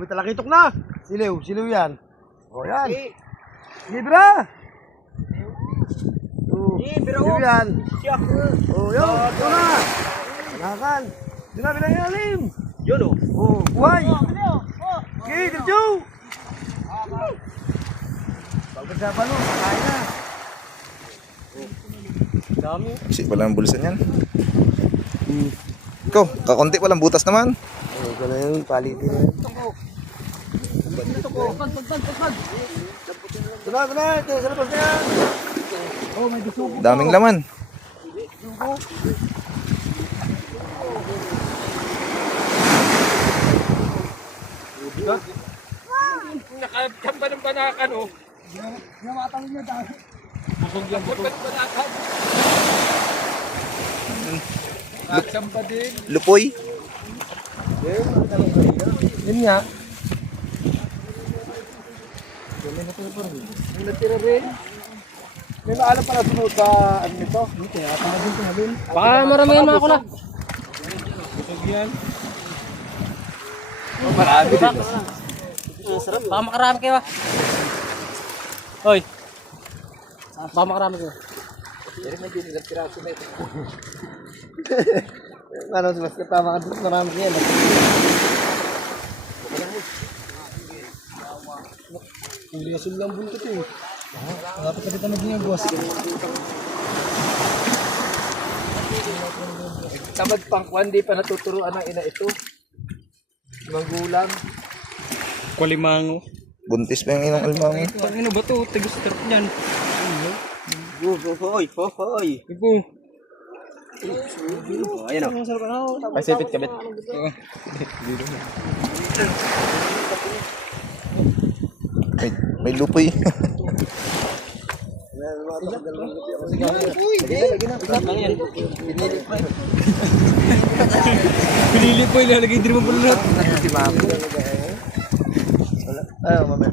may talakitok na. Siliw yan. O yan. Libra. Siliw yan. O yun, ito na. Panakan. Yun na, binangalim. Yun o. O, buhay. Okay, diretso. Pagkasapan o, pakain na. Dami. Kasi walang bulsan yan. Ikaw, kakunti walang butas naman. O, ito na yun, palitin na yun. Ito na, ito sa labas na yan. Oh, may dusugo. Daming laman. Nakachamba ng banakan, oh. Namatang niya dahil. Busog yan, busog. Ng banakan. Nakachamba din. Lupoy. Yun nga. May natira rin. May maalam pala sunod sa ano nito. Kaya pangadin ko na din. Baka marami yan mga kula. Busog yan. Oh, marami din. Sarap. Baka makarami kayo ba? Hoy. Baka makarami kayo. Pero may din ilang piraso na ito. Ano, mas katama ka dito. Marami yan. Huli asul lang buntot eh. Dapat ka dito maging agwas. Tamad pangkwan, di pa natuturuan ng ina ito. Manggulang. Kulimango. Buntis pa yung inang almango. Ano ba ito? Tigus-trip niyan. Hoy. Ipo. Ayan o. Pasipit kabit. May lupoy. Pinili po ilalagay din mo bulot. Ayaw, mamaya.